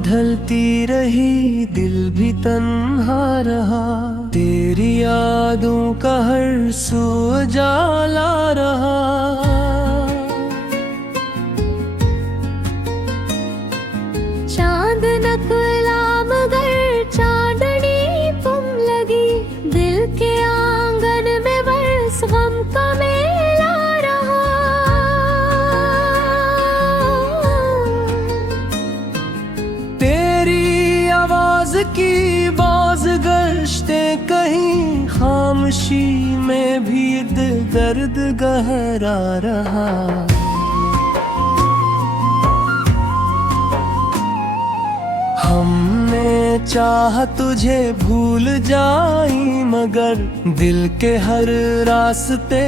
ढलती रही दिल भी तन्हा रहा, तेरी यादों का हर सू उजाला रहा। चांद नकला मगर चांदनी तुम लगी, दिल के आंगन में बस गम का मेला रहा। तेरी आवाज की बाज गश्ते कहीं, खामोशी में भी दिल दर्द गहरा रहा। हमने चाह तुझे भूल जाई, मगर दिल के हर रास्ते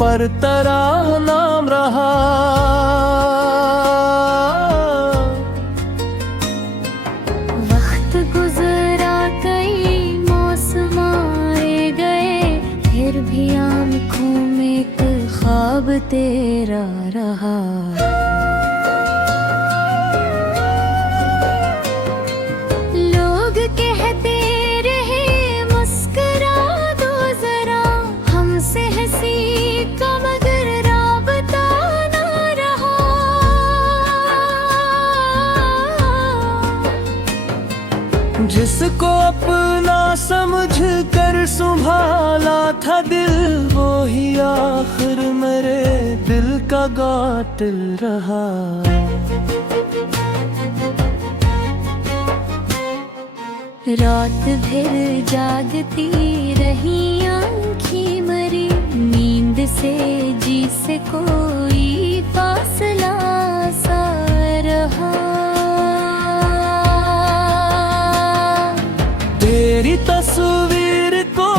पर तेरा नाम रहा। वक्त गुजरा कई मौसम आए गए, फिर भी आँखों में एक ख्वाब तेरा रहा। कहते रहे मुस्कुरा दो जरा, हमसे हंसी का मगर राबता ना रहा। जिसको अपना समझ कर संभाला था दिल, वो ही आखिर मेरे दिल का कातिल रहा। रात भर जागती रही आँखें मरी, नींद से जी से कोई फासला सा रहा। तेरी तस्वीर को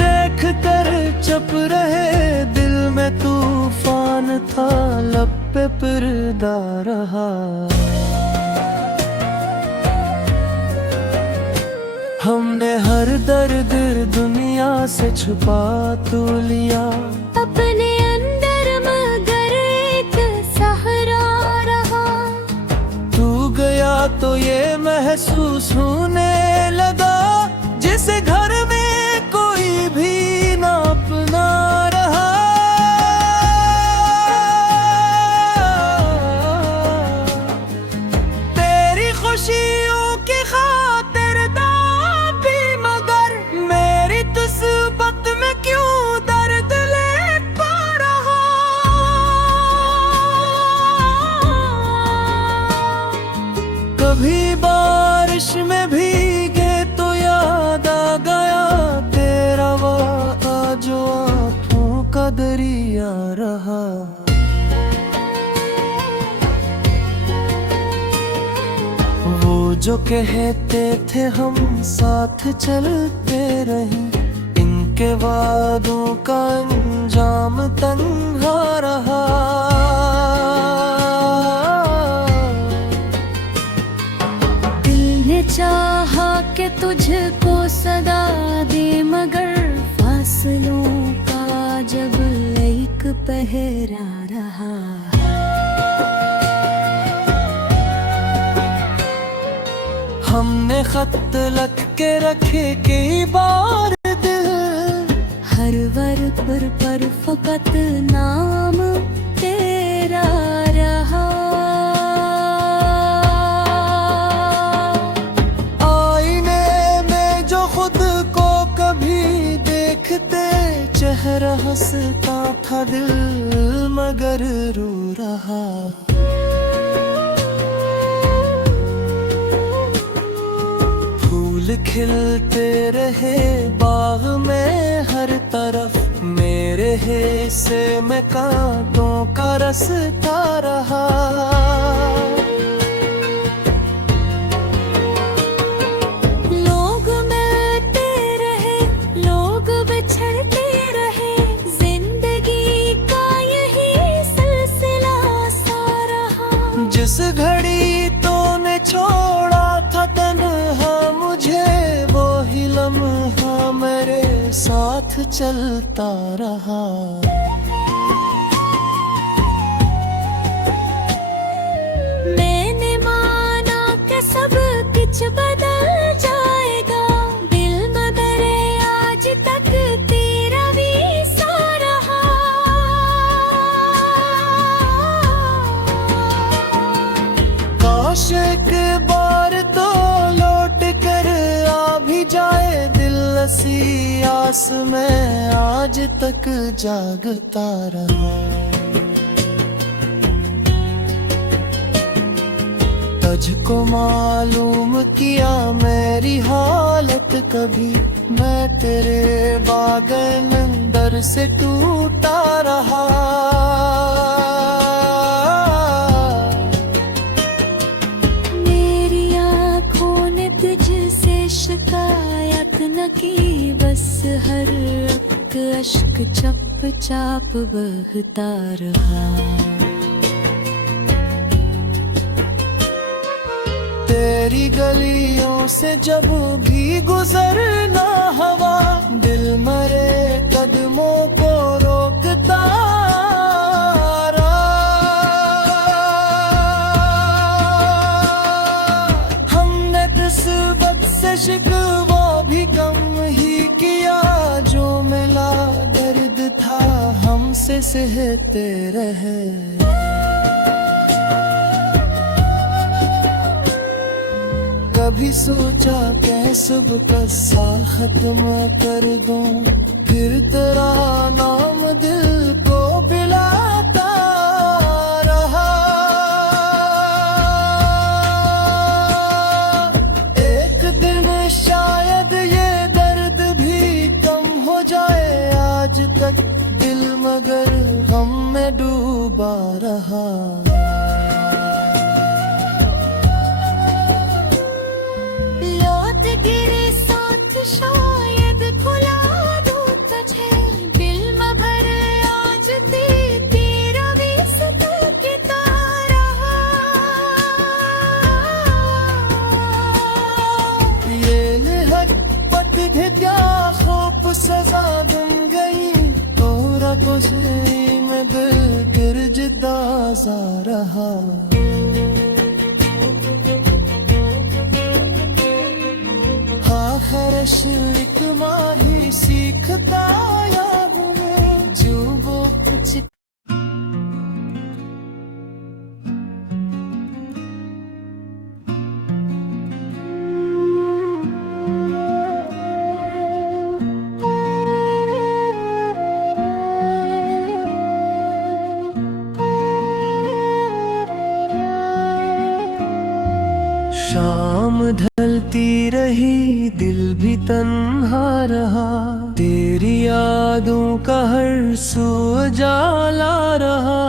देख कर चुप रहे, दिल में तूफान था लब पे पर्दा रहा। हमने हर दर्द दुनिया से छुपा तो लिया, अपने अंदर मगर एक सहारा रहा। तू गया तो ये महसूस होने लगा, जिस घर में कोई भी ना अपना रहा। तेरी खुशियों की खातिर दाबी, मगर मेरी तुस्बत में क्यों दर्द ले पा रहा। कभी बारिश में भीगे तो याद आ गया, तेरा वादा जो आँखों का दरिया रहा। वो जो कहते थे हम साथ चलते रहीं, इनके वादों का अंजाम तन्हा रहा। दिल ने चाहा कि तुझको सदा दे, मगर फासलों का जब एक पहरा रहा। हमने खत लख के रखे कई बार दिल, हर वर्ग पर फकत नाम तेरा रहा। आईने में जो खुद को कभी देखते, चेहरा हंसता था दिल मगर रो रहा। फूल खिलते रहे बाग में हर तरफ, मेरे हिस्से में कांटों का रास्ता रहा। लोग मिलते रहे, लोग बिछड़ते रहे, जिंदगी का यही सिलसिला सा रहा। जिस घड़ी तूने छोड़ा था तन्हा मुझे, वो ही लम्हा मेरे साथ चलता रहा। मैंने माना कि सब सी आस में आज तक जागता रहा। तुझको मालूम किया मेरी हालत कभी, मैं तेरे बागन अंदर से टूटा रहा। मेरी आँखों ने तुझसे शिकायत न की, बस हर एक अश्क चप चाप बहता रहा। तेरी गलियों से जब भी गुजरना हवा, दिल मरे कदमों को रोकता रहा। हमने निस्बत से शिकवा भी कम ही किया, जो मिला दर्द था हमसे सहते रहे। कभी सोचा कैसब कस्सा खत्म कर दूं, फिर तेरा नाम दिल को बिलाता रहा। एक दिन शायद ये दर्द भी कम हो जाए, आज तक दिल मगर गम में डूबा रहा। शायद खुला दूं तुझे, दिल मगर आज तेरा विसत किता रहा। ये लिहट पत क्या खूब सजा बन गई, तोरा तुझे मैं दिल गिरजदा सा रहा। एक माही सीखता आया हूँ मैं, जो वो कुछ शाम ढलती रही, दिल भी तन्हा रहा। तेरी यादों का हर सू उजाला रहा।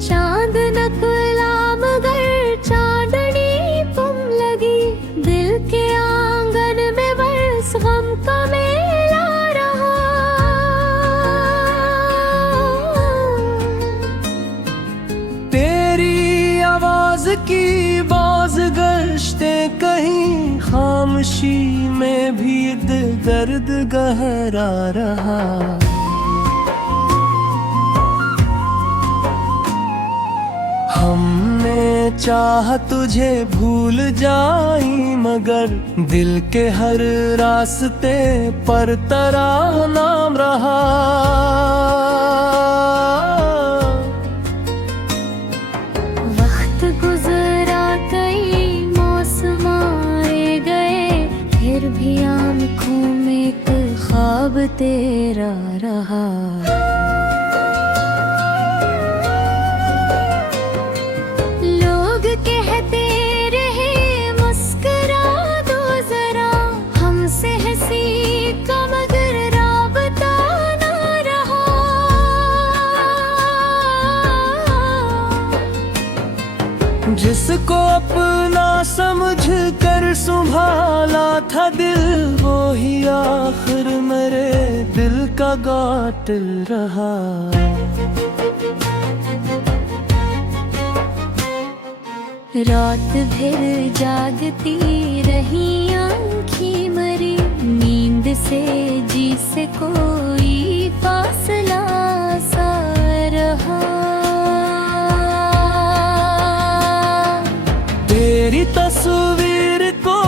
चांद नकला मगर चांदनी तुम लगी, दिल के आंगन में बरस गम का मेला रहा। तेरी आवाज की बाज गश्ते कहीं, खामोशी में भी दिल दर्द गहरा रहा। हमने चाह तुझे भूल जाई, मगर दिल के हर रास्ते पर तेरा नाम रहा। वक्त गुजरा कई मौसम आए गए, फिर भी आँखों में एक ख्वाब तेरा रहा। कहते रहे मुस्कुरा दो जरा, हमसे हंसी का मगर राबता ना रहा। जिसको अपना समझ कर संभाला था दिल, वो ही आखिर मेरे दिल का कातिल रहा। रात भर जागती रही आँखें मरी, नींद से जी से कोई फासला सा रहा। तेरी तस्वीर को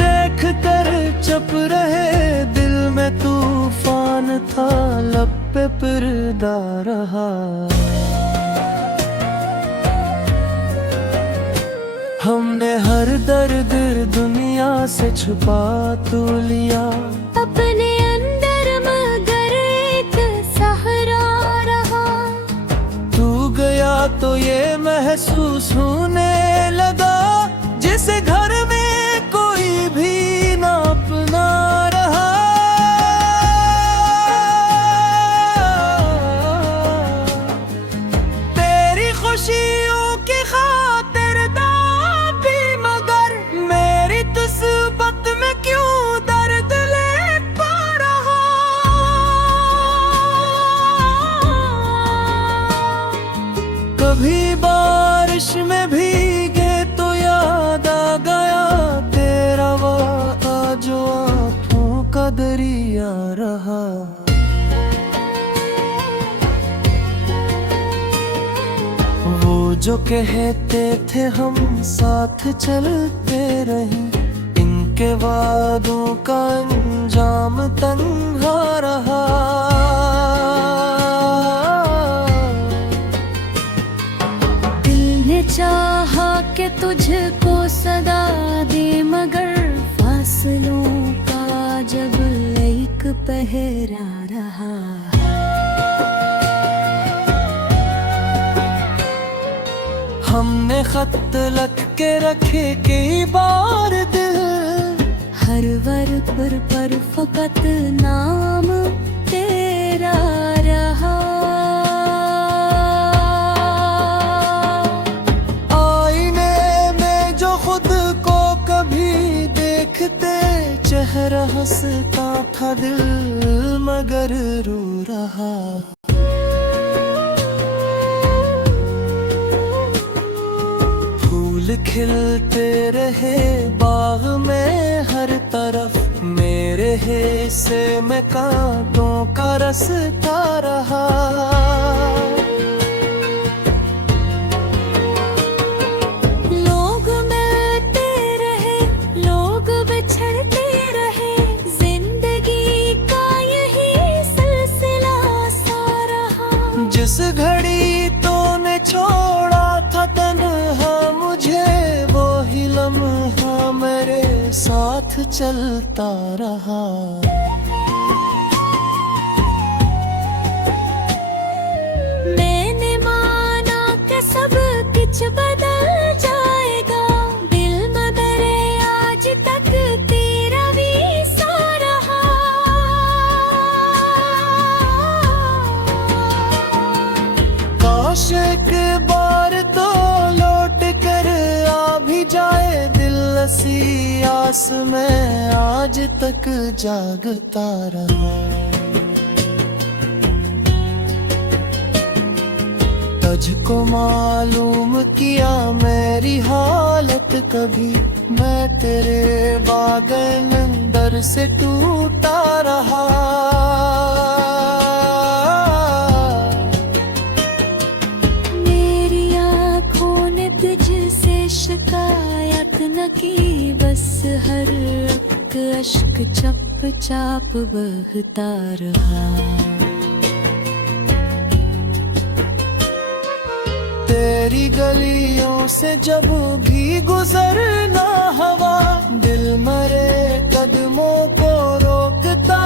देख कर चुप रहे, दिल में तूफान था लब पे पर्दा रहा। हमने हर हर दर्द दुनिया से छुपा तू लिया, अपने अंदर मगर एक सहारा रहा। तू गया तो ये महसूस होने लगा, जैसे घर में कोई भी ना अपना रहा। तेरी खुशियों की खातिर दाबी, मगर मेरी तुस्बत में क्यों दर्द ले पा रहा। कभी बारिश में भीगे तो याद आ गया तेरा वादा जो आँखों का दरिया रहा। वो जो कहते थे हम साथ चलते रहे, इनके वादों का अंजाम तन्हा रहा। दिल ने चाहा कि तुझको सदा दे, मगर फासलों का जब एक पहरा रहा। हमने खत लख के रखे कई बार दिल, हर वर्ग पर फकत नाम तेरा रहा। आईने में जो खुद को कभी देखते, चेहरा हंसता था दिल मगर रो रहा। फूल खिलते रहे बाग में हर तरफ, मेरे हिस्से में कांटों का रास्ता रहा। लोग मिलते रहे, लोग बिछड़ते रहे, जिंदगी का यही सिलसिला सा रहा। जिस घड़ी तूने छोड़ा था तन्हा मुझे, वो ही लम्हा मेरे साथ चलता रहा। मैंने माना कि सब कुछ बदल जाएगा, दिल मगर आज तक तेरा भी सा रहा। काश एक बार तो लौट कर आ भी जाए दिल, ऐसी आस में आज तक जागता रहा। तुझको मालूम किया मेरी हालत कभी, मैं तेरे बागन अंदर से टूटा रहा। मेरी आँखों ने तुझसे शिकायत न की, बस हर एक अश्क चप चाप बहता रहा। तेरी गलियों से जब भी गुजरना हवा, दिल मरे कदमों को रोकता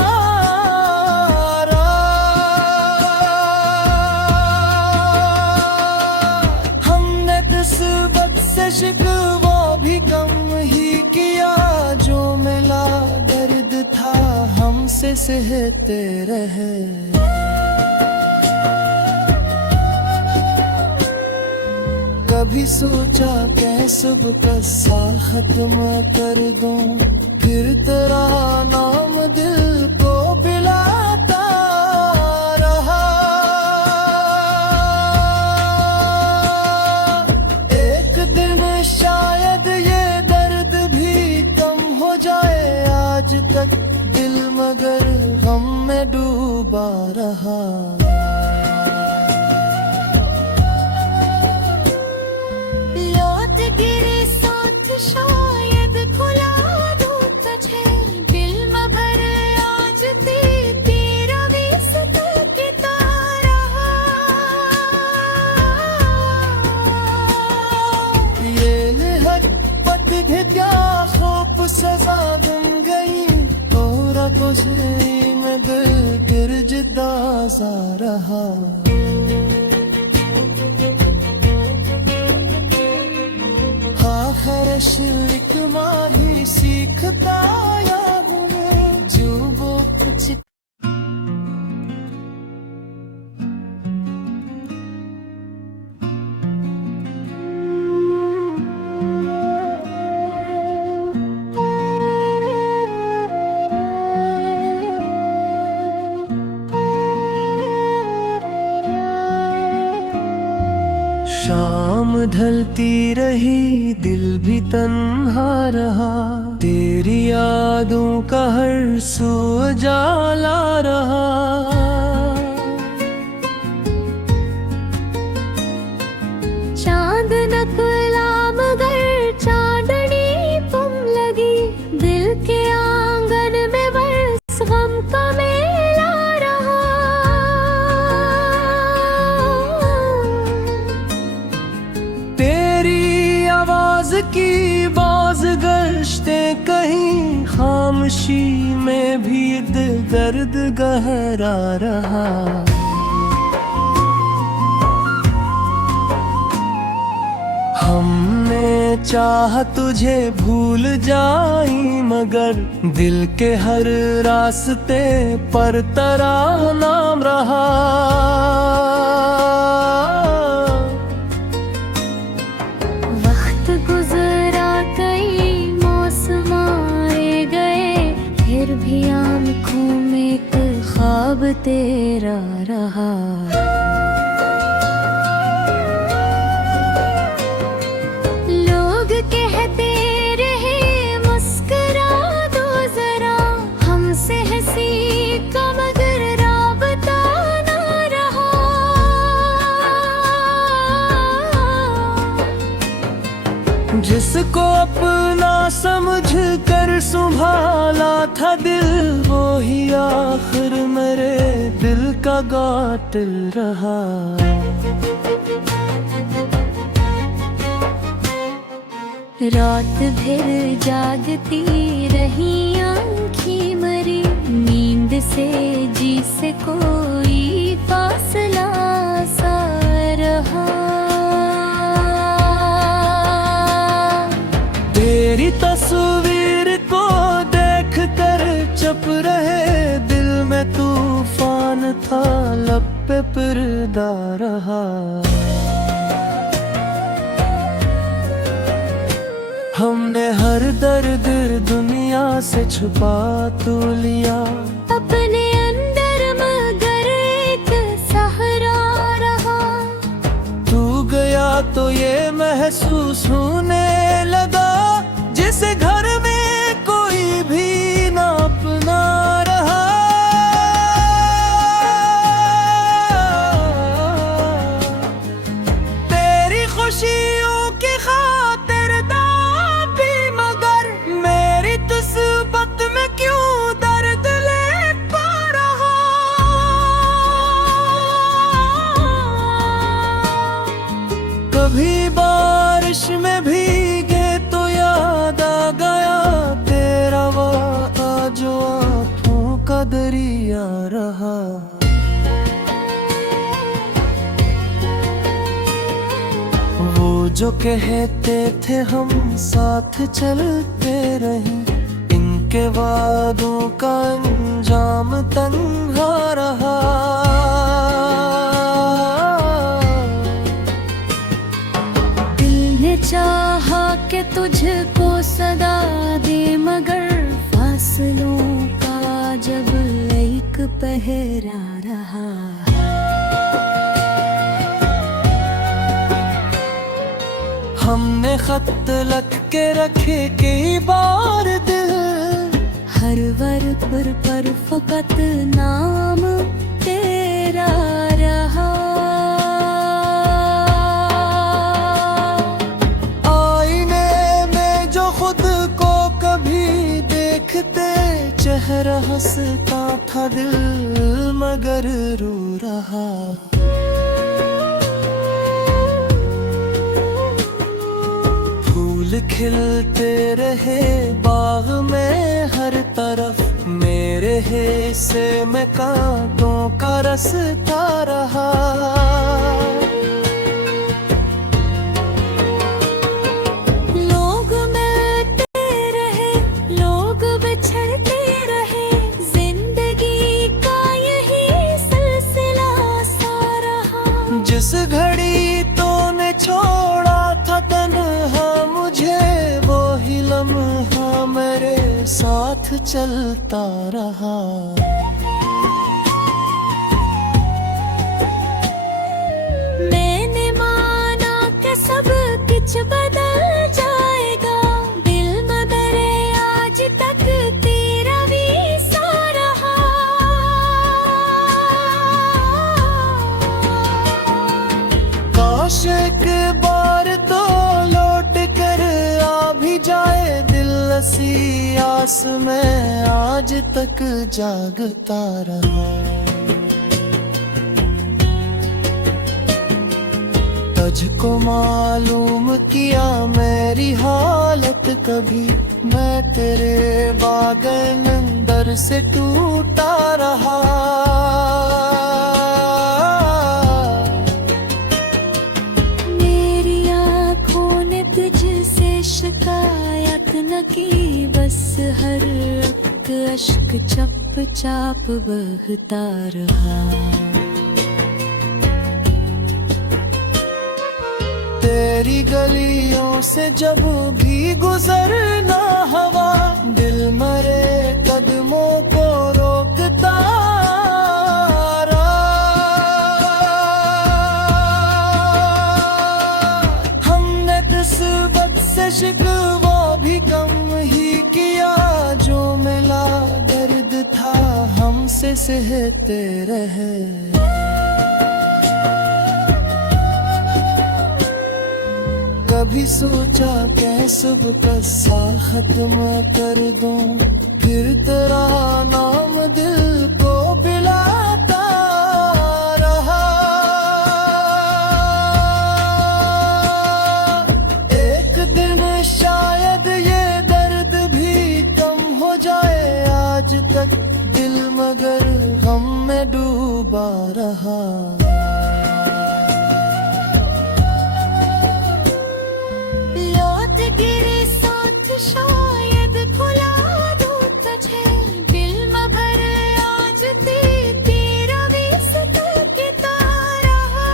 रहा। हमने निस्बत से शिकवा भी कम ही किया, जो मिला दर्द था हमसे सहते रहे। कभी सोचा कैसे का खत्म कर दूं, फिर तेरा नाम दिल को पिलाता रहा। एक दिन शायद ये दर्द भी कम हो जाए, आज तक दिल मगर गम में डूबा रहा। गिरे सोच शायद खुला दूं तुझे, दिल मगर आज तेरा भी सताता रहा। ये हर पथ गई मगर गिरजदा सा रहा। हाँ खरश एक माही सीखता आया हूँ मैं, जो वो कुछ शाम ढलती रही दिल भी तन्हा रहा, तेरी यादों का हर सू उजाला रहा। चांद नकला मगर चांदनी तुम लगी, दिल के आंगन में बस गम का मेला रहा। तेरी आवाज की बाज गश्ते कहीं, खामोशी में भी दिल दर्द गहरा रहा। हमने चाह तुझे भूल जाई मगर दिल के हर रास्ते पर तेरा नाम रहा। वक्त गुजरा कई मौसम आए गए, फिर भी आंखों में एक ख्वाब तेरा रहा। लोग कहते रहे मुस्कुरा दो जरा, हमसे हंसी का मगर राबता ना रहा। जिसको अपना समझ कर संभाला था दिल, वो ही आखिर मेरे दिल का कातिल रहा। रात भर जागती रही आँखें मरी, नींद से जी से कोई फासला सा रहा। तेरी तस्वीर को देख कर चुप रहे, दिल में तूफान था लब पे पर्दा रहा। हमने हर दर्द दुनिया से छुपा तो लिया, अपने अंदर मगर एक सहारा रहा। तू गया तो ये महसूस होने लगा, जिसे घर में कोई भी ना अपना रहा। तेरी खुशियों की खातिर दाबी मगर मेरी तुस्बत में क्यों दर्द ले पा रहा। कभी बारिश में भीगे तो याद आ गया तेरा वादा जो आँखों का दरिया रहा। वो जो कहते थे हम साथ चलते रहे, इनके वादों का अंजाम तन्हा रहा। दिल ने चाहा कि तुझको सदा दे मगर फासलों का जब एक पहरा रहा। हमने खत लग के रखे कई बार दिल, हर वर्ग पर फकत नाम तेरा रहा। आईने में जो खुद को कभी देखते, चेहरा हंसता था दिल मगर रो रहा। फूल खिलते रहे बाग में हर तरफ, मेरे हिस्से में कांटों का रास्ता रहा। लोग मिलते रहे, लोग बिछड़ते रहे, जिंदगी का यही सिलसिला सा रहा। जिस घड़ी तूने छोड़ा था तन्हा मुझे, वो ही लम्हा मेरे साथ चलता रहा। मैंने माना कि सब कुछ बदल जाएगा, दिल मगर आज तक तेरा भी सा रहा। काश एक बार तो लौट कर आ भी जाए दिल, ऐसी आस में आज तक जागता रहा। तुझको मालूम किया मेरी हालत कभी, मैं तेरे बागन अंदर से टूटा रहा। मेरी आँखों ने तुझसे शिकायत न की, बस हर एक अश्क चप चाप बहता रहा। तेरी गलियों से जब भी गुजरना हवा, दिल मरे कदमों को रोकता रहा। हमने किस्मत से शिकवा भी कम ही किया, जो मिला दर्द था हमसे सहते रहे। कभी सोचा कि सबका सा खत्म कर दूं, फिर तेरा नाम दिल को पिलाता रहा। एक दिन शायद ये दर्द भी कम हो जाए, आज तक दिल मगर गम में डूबा रहा। गिरे सोच शायद खुला दूं तुझे, दिल मगर आज तेरा भी सतर्कता रहा।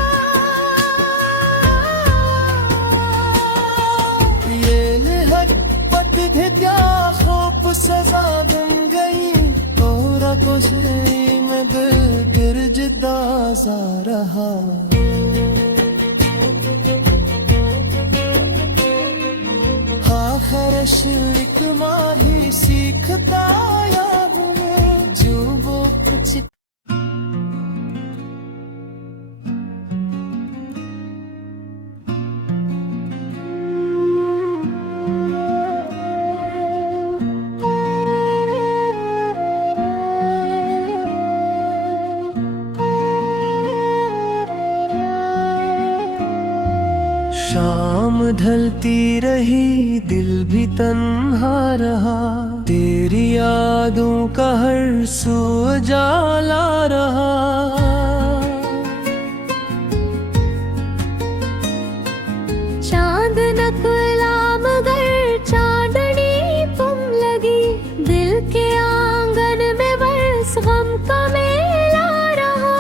ये लिहट थे क्या खूब सजा बन गई, तोरा कुछ में दिल गिरजदा सा रहा। शिक माही सीखता आया हूँ मैं, जो वो कुछ शाम ढलती रही दिल भी तन्हा रहा, तेरी यादों का हर सू उजाला रहा। चांद नकला मगर चांदनी तुम लगी, दिल के आंगन में बरस गम का मेला रहा।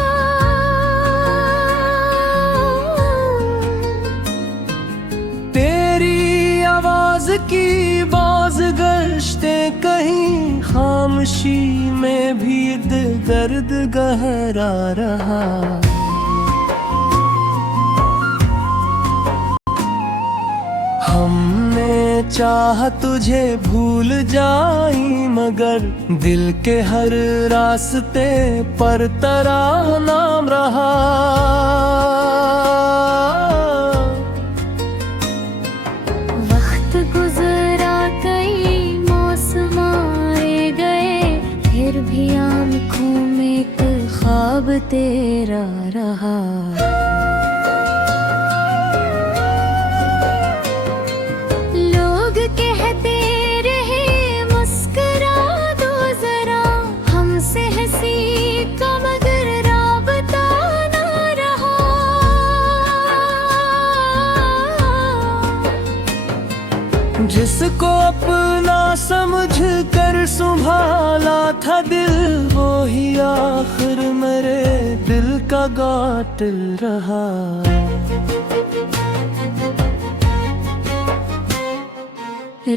तेरी आवाज की बाज गश्ते कहीं, खामोशी में भी दिल दर्द गहरा रहा। हमने चाह तुझे भूल जाई, मगर दिल के हर रास्ते पर तेरा नाम रहा। वक्त गुजरा कई मौसम आए गए, फिर भी आँखों में एक ख्वाब तेरा रहा। कहते रहे मुस्कुरा दो जरा, हम किसी का मगर राबता ना रहा। जिसको अपना समझ कर संभाला था दिल, वो ही आखिर मेरे दिल का कातिल रहा।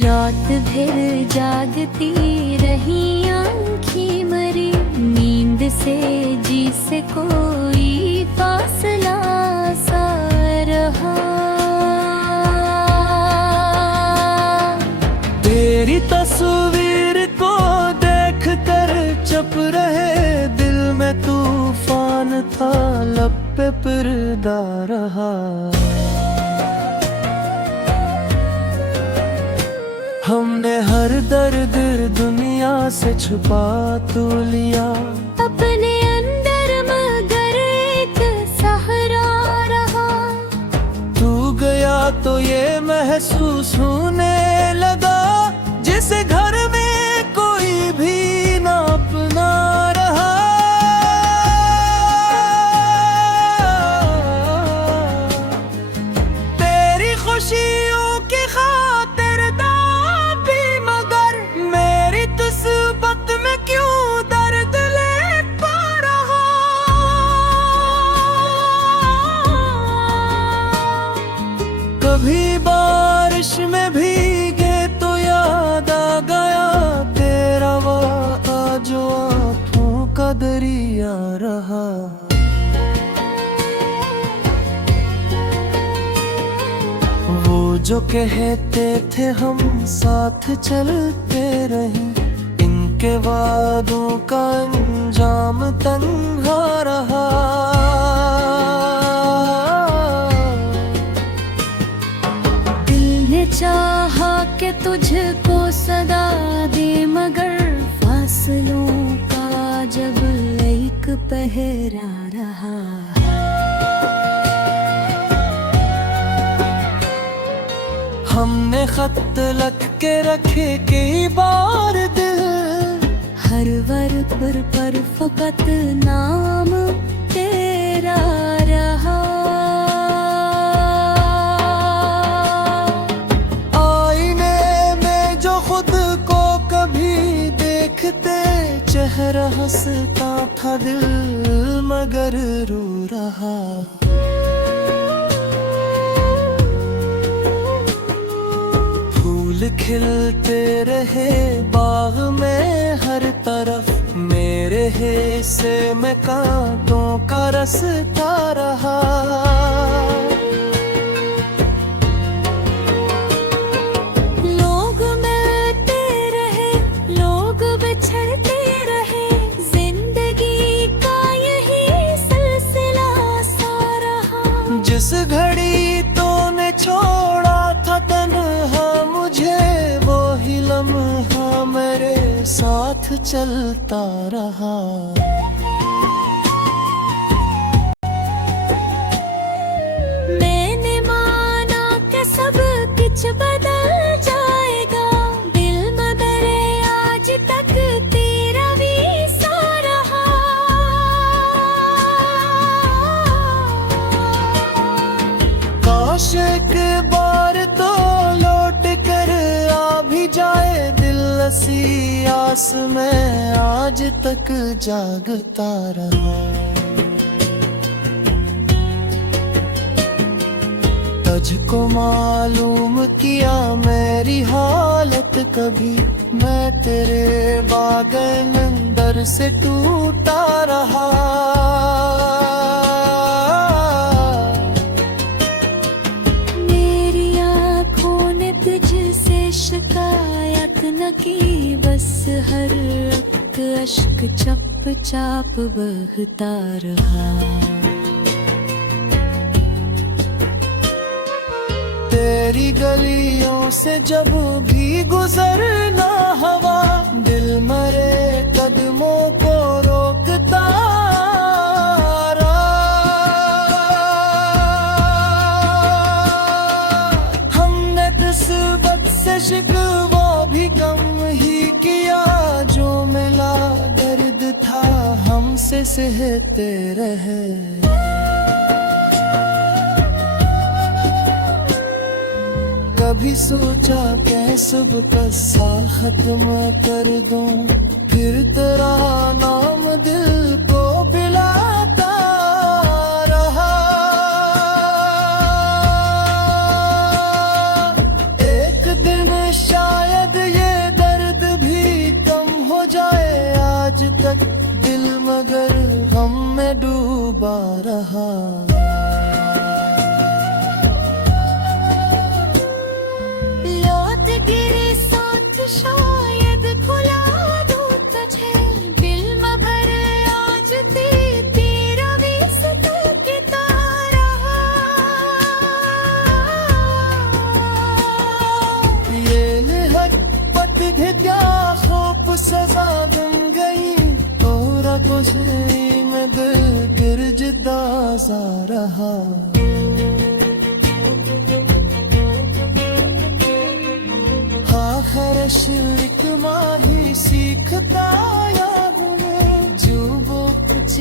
रात भर जागती रही आँखें मरी, नींद से जी से कोई फासला सा रहा। तेरी तस्वीर को देख कर चुप रहे, दिल में तूफान था लब पे पर्दा रहा। हमने हर दर्द दुनिया से छुपा तो लिया, अपने अंदर मगर एक सहारा रहा। तू गया तो ये महसूस होने लगा, जिस घर में कोई भी ना अपना रहा। तेरी खुशियों की खातिर दाबी, मगर मेरी तुस्बत में क्यों दर्द ले पा रहा। कभी बारिश में भीगे तो याद आ गया तेरा वादा जो आँखों का दरिया रहा। वो जो कहते थे हम साथ चलते रहे, इनके वादों का अंजाम तन्हा रहा। दिल ने चाहा कि तुझको सदा दे, मगर फासलों का जब एक पहरा रहा। हमने खत लख के रखे कई बार दिल, हर वर्ग पर फकत नाम तेरा रहा। आईने में जो खुद को कभी देखते, चेहरा हंसता था दिल मगर रो रहा। फूल खिलते रहे बाग में हर तरफ, मेरे हिस्से में कांटों का रास्ता रहा। लोग मिलते रहे, लोग बिछड़ते रहे, जिंदगी का यही सिलसिला सा रहा। जिस घड़ी तूने छोड़ा था तन्हा मुझे, वो ही लम्हा मेरे साथ चलता रहा। मैंने माना कि सब कुछ बदल जाएगा, दिल मगर आज तक तेरा भी सा रहा। काश एक बार तो लौट कर आ भी जाए दिल, ऐसी आस में आज तक जागता रहा। तुझको मालूम किया मेरी हालत कभी, मैं तेरे बागन अंदर से टूटा रहा। मेरी आँखों ने तुझसे शिकायत न की, बस हर एक अश्क चप चाप बहता रहा। तेरी गलियों से जब भी गुजरना हवा, दिल मरे कदमों को रोकता रहा। हमने निस्बत से शिकवा भी कम ही किया, जो मिला दर्द था हमसे सहते रहे। कभी सोचा कि सबका साथ खत्म कर दूं, फिर तेरा नाम दिल को पिलाता रहा। एक दिन शायद ये दर्द भी कम हो जाए, आज तक दिल मगर गम में डूबा रहा। शायद खुला दूं तुझे दिल मगर आज तेरा विसत किता रहा। ये लिहत क्या खूब सजा बन गई, और तुझे मैं गिरजदा सा रहा। शिक माही सीखता या हूँ जो वो कुछ।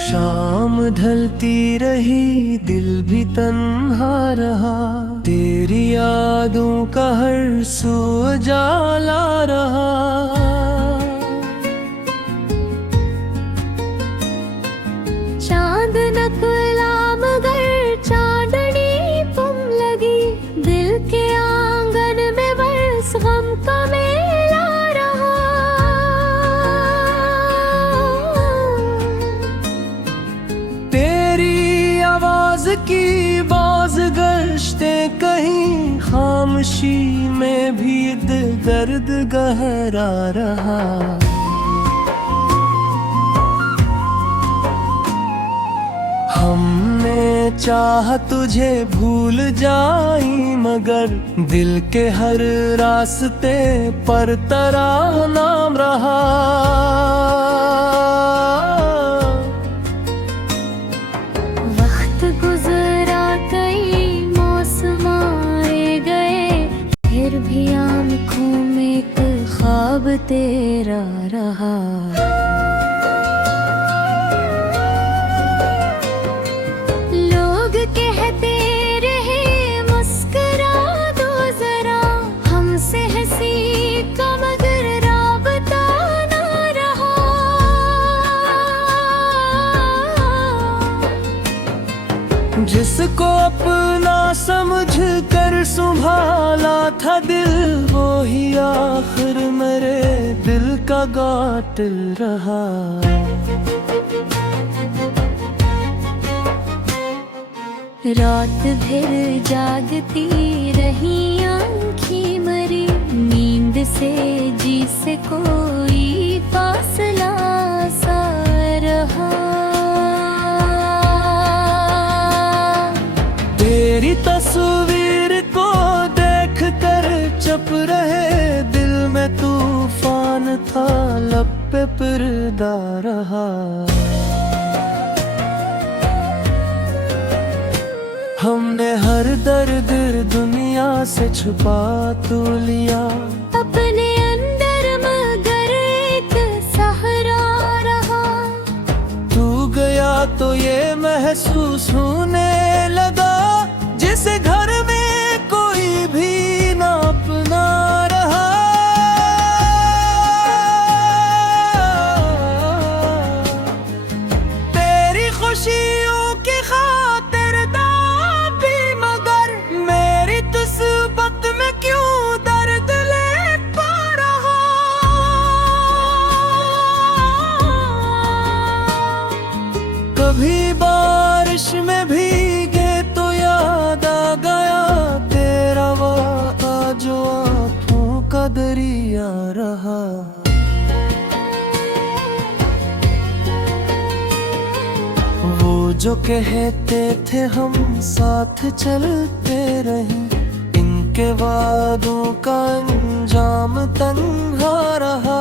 शाम ढलती रही, दिल भी तन्हा रहा, तेरी यादों का हर सू उजाला रहा। चांद नकला मगर चांदनी तुम लगी, दिल के आंगन में बरस गम का मेला रहा। तेरी आवाज की बाज गश्ते कहीं, खामोशी में भी दिल दर्द गहरा रहा। हमने चाह तुझे भूल जाई, मगर दिल के हर रास्ते पर तेरा नाम रहा। वक्त गुजरा, कई मौसम आए गए, फिर भी आँखों में एक ख्वाब तेरा रहा। कहते रहे मुस्कुरा दो जरा, हमसे हंसी का मगर राबता ना रहा। जिसको अपना समझ कर संभाला था दिल, वो ही आखिर मेरे दिल का कातिल रहा। रात भर जागती रही, आँखें मरी, नींद से जी से कोई फासला सा रहा। तेरी तस्वीर को देख कर चुप रहे, दिल में तूफान था, लब पे पर्दा रहा। हमने हर दर्द दुनिया से छुपा तो लिया, अपने अंदर मगर एक सहारा रहा। तू गया तो ये महसूस होने लगा, जिसे घर में कोई भी ना अपना रहा। तेरी खुशियों की खातिर दाबी, मगर मेरी तुस्बत में क्यों दर्द ले पा रहा। कभी बारिश में भीगे तो याद आ गया, तेरा वादा जो आँखों का दरिया रहा। वो जो कहते थे हम साथ चलते रहें, इनके वादों का तन्हा रहा।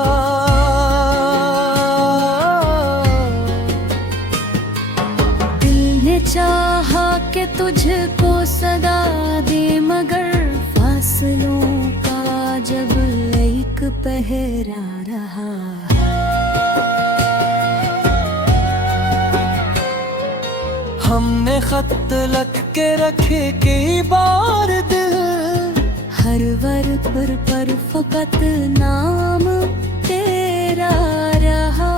दिल ने चाहा कि तुझको सदा दे, मगर फासलों का जब एक पहरा रहा। हमने खत लख के रखे कई बार दिल, हर वर्ग पर फकत नाम तेरा रहा।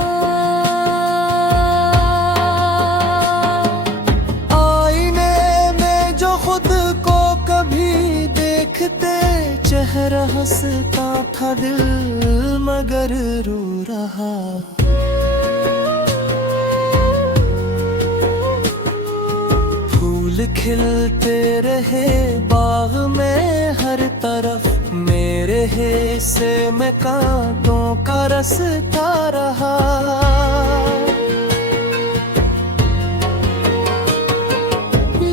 आईने में जो खुद को कभी देखते, चेहरा हंसता था दिल मगर रो रहा। फूल खिलते रहे बाग में हर तरफ, मेरे हिस्से में कांटों का रास्ता रहा।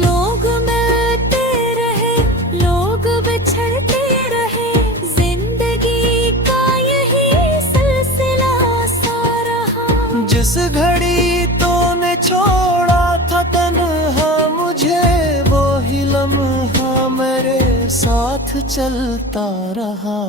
लोग मिलते रहे, लोग बिछड़ते रहे, जिंदगी का यही सिलसिला सा रहा। जिस घड़ी तूने छोड़ा था तन्हा मुझे, वो ही लम्हा मेरे साथ चलता रहा।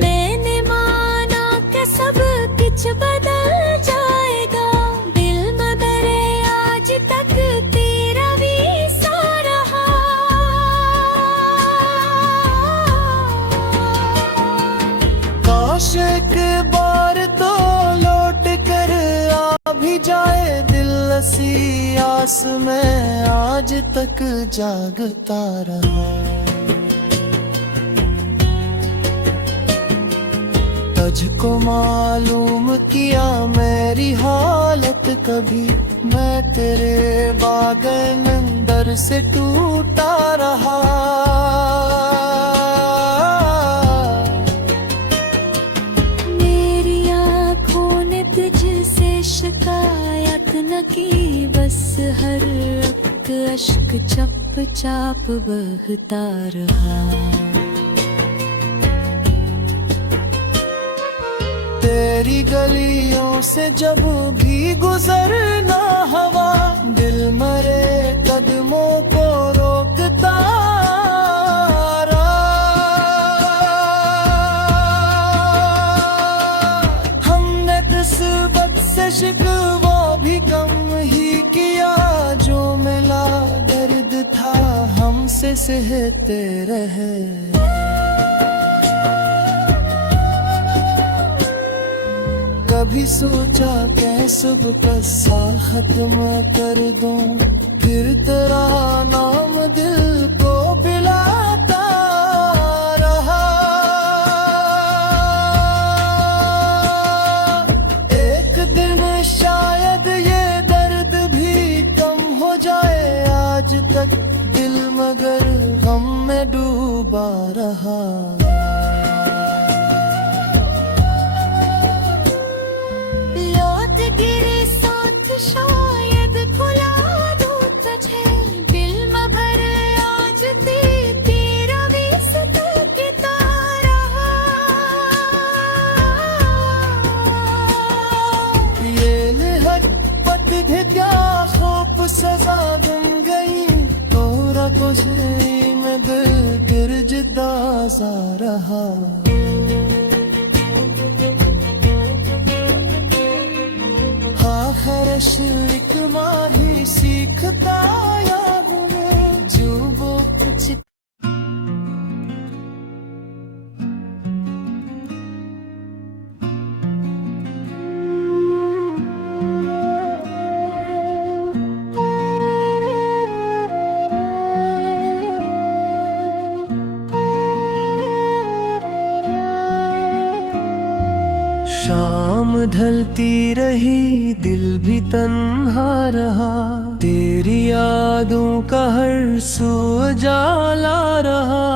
मैंने माना कि सब कुछ बदल जाएगा, दिल मगर आज तक तेरा भी सा रहा। काश एक बार तो लौट कर आ भी जाए दिल, ऐसी आस में आज तक जागता रहा। तुझको मालूम किया मेरी हालत कभी, मैं तेरे बागन अंदर से टूटा रहा। मेरी आँखों ने तुझसे शिकायत न की, बस हर एक अश्क चप चाप बहता रहा। तेरी गलियों से जब भी गुजरना हवा, दिल मरे कदमों को रोकता रहा। हमने किस्मत से शिकवा भी कम ही किया, जो मिला दर्द था हमसे सहते रहे। कभी सोचा कैसे सबका खत्म कर दूं, फिर तेरा नाम दिल को पिलाता रहा। एक दिन शायद ये दर्द भी कम हो जाए, आज तक दिल मगर गम में डूबा रहा। गिरे सोच शायद खुला दूं तुझे, दिल मगर आज तेरा भी सताता रहा। ये लिहट थे क्या खूब सजा बन गई, तोरा तुझे में दिल गिरजदा सा रहा। एक माही सीखता आया हूँ मैं, जो वो कुछ शाम ढलती रही दिल भी तन्हा रहा, तेरी यादों का हर सू उजाला रहा।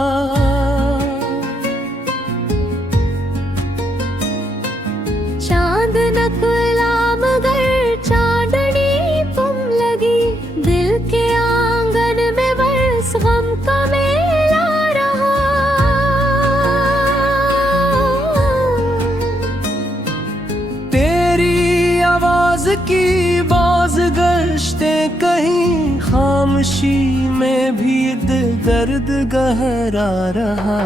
चांद न खुला मगर चांदनी तुम लगी, दिल के आंगन में बरस गम का खुशी में भी दिल दर्द गहरा रहा।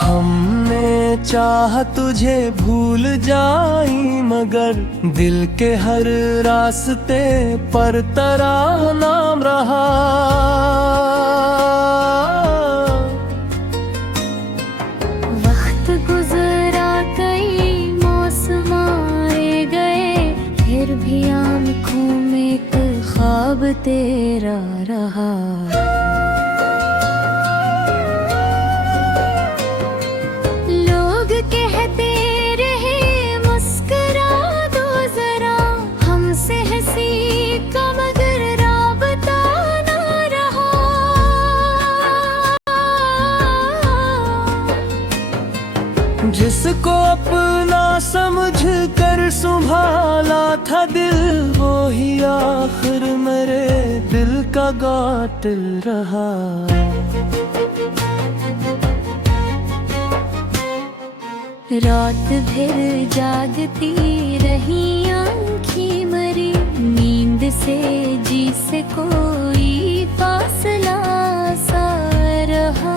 हमने चाह तुझे भूल जाई, मगर दिल के हर रास्ते पर तेरा नाम रहा। वक्त गुजरा, कई मौसम आए गए, फिर भी आँखों में एक ख्वाब तेरा रहा। कहते रहे मुस्कुरा दो जरा, हमसे हंसी का मगर राबता ना रहा। जिसको अपना समझ कर संभाला था दिल, वो ही आखिर मेरे दिल का कातिल रहा। रात भर जागती रही, आँखें मरी, नींद से जी से कोई फासला सा रहा।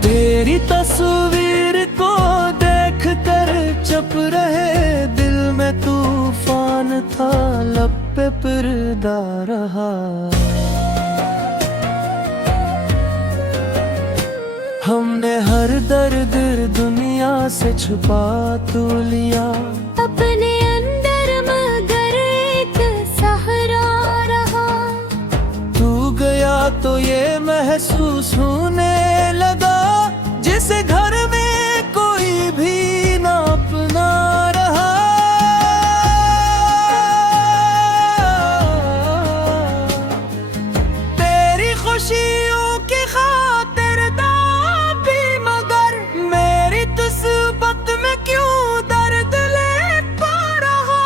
तेरी तस्वीर को देख कर चुप रहे, दिल में तूफान था, लब पे पर्दा रहा। हमने हर दर्द दुनिया से छुपा तो लिया अपने अंदर, मगर एक सहारा रहा। तू गया तो ये महसूस होने लगा, जिस घर में कोई भी ना अपना रहा। तेरी खुशियों की खातिर दाबी, मगर मेरी तुस्बत में क्यों दर्द ले पा रहा।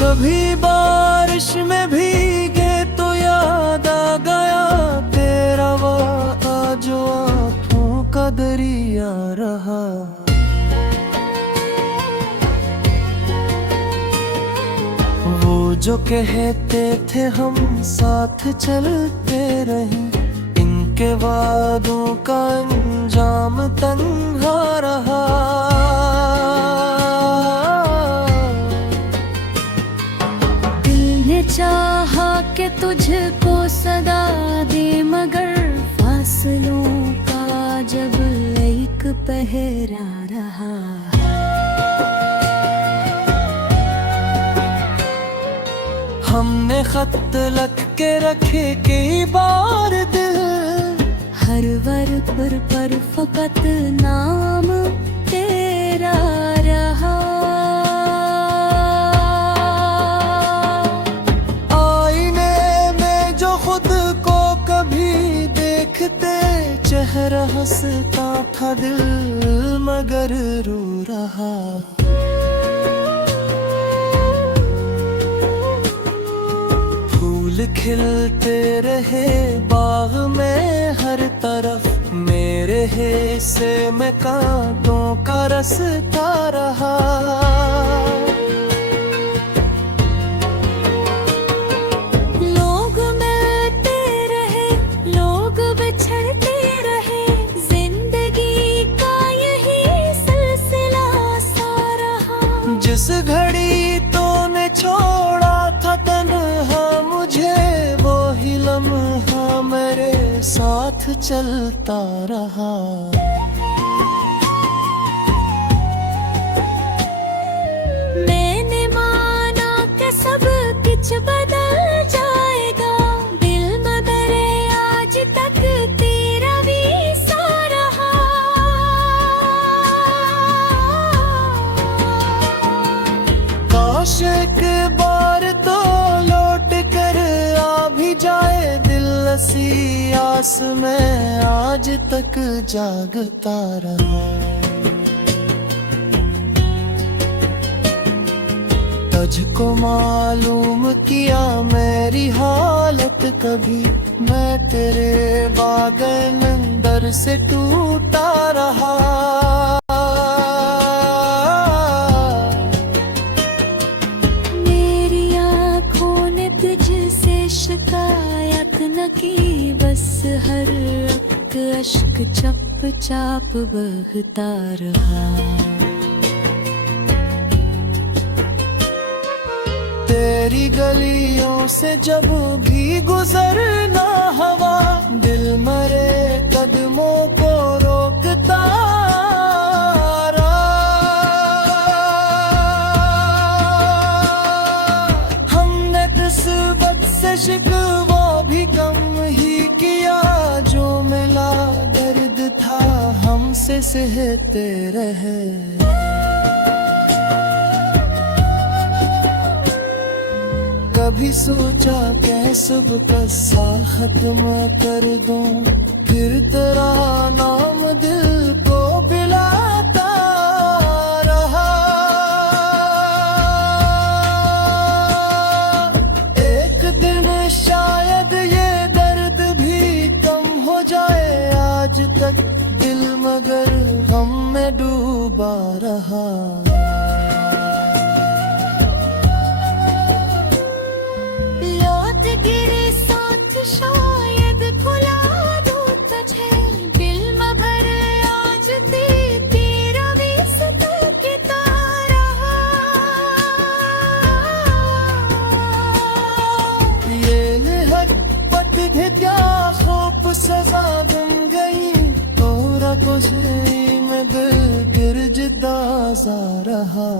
कभी बारिश में भीगे तो याद आ गया तेरा वादा, जो आँखों का दरिया रहा। वो जो कहते थे हम साथ चलते रहे, इनके वादों का अंजाम तन्हा रहा। दिल ने चाहा कि तुझको सदा दे, मगर फासलों का जब एक पहरा रहा। हमने खत लख के रखे कई बार दिल, हर वर्ग पर फकत नाम तेरा रहा। आईने में जो खुद को कभी देखते, चेहरा हंसता था दिल मगर रो रहा। फूल खिलते रहे बाग में हर तरफ, मेरे हिस्से में कांटों का रास्ता रहा। लोग मिलते रहे, लोग बिछड़ते रहे, जिंदगी का यही सिलसिला सा रहा। जिस घड़ी तूने छोड़ा था तन्हा मुझे, वो ही लम्हा मेरे साथ चलता रहा। मैंने माना कि सब कुछ बदल जाएगा, दिल मगर आज तक तेरा भी सा रहा। काश एक बार तो लौट कर आ भी जाए दिल, ऐसी आस में आज तक जागता रहा। तुझको मालूम किया मेरी हालत कभी, मैं तेरे बागन अंदर से टूटा रहा। मेरी आँखों ने तुझसे शिकायत न की, बस हर एक अश्क चप चाप बहता रहा। तेरी गलियों से जब भी गुजरना हवा, दिल मरे कदमों को रोकता रहा। हमने किस्मत से शिकवा भी कम ही किया, जो मिला दर्द था हमसे सहते रहे। कभी सोचा कि सबका सा खत्म कर दूं, फिर तेरा नाम दिल को पिलाता रहा। एक दिन शायद ये दर्द भी कम हो जाए, आज तक दिल मगर गम में डूबा रहा। गिरे सोच शायद खुला दूं तुझे, दिल मगर आज तेरा विसत किता रहा। ये निहत्पत क्या खूब सजा बन गई, तोरा तुझे में गिरजदा सा रहा।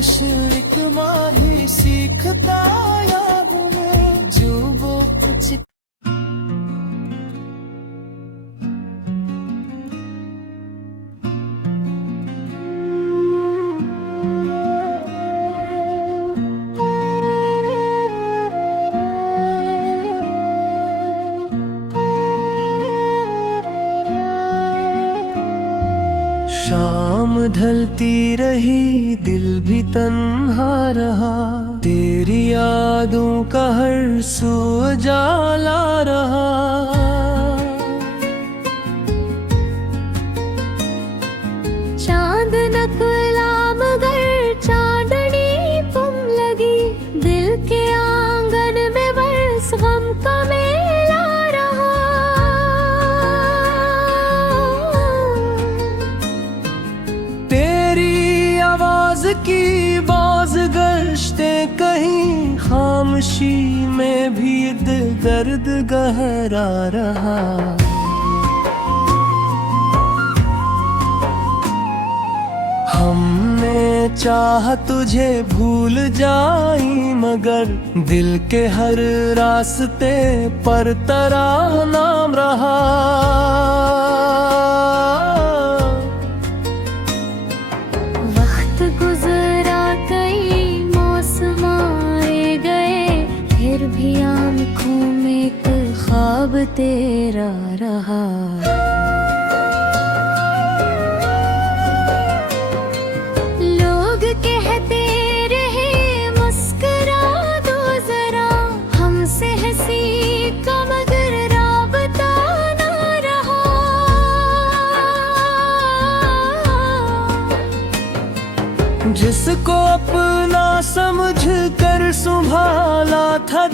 शिक माही सीखता या हूँ मैं, जो वो कुछ शाम ढलती रही, दिल भी तन्हा रहा, तेरी यादों का हर सू उजाला रहा। चांद नकला मगर चांदनी तुम लगी, दिल के आंगन में बरस गम का मेला रहा। तेरी आवाज की बाज गश्ते कहीं, खामोशी में भी दिल दर्द गहरा रहा। हमने चाह तुझे भूल जाई, मगर दिल के हर रास्ते पर तेरा नाम रहा। वक्त गुजरा कई मौसम आए गए, फिर भी आँखों में एक ख्वाब तेरा रहा। कहते रहे मुस्कुरा दो जरा, हमसे हंसी का मगर राबता ना रहा। जिसको अपना समझ कर संभाला था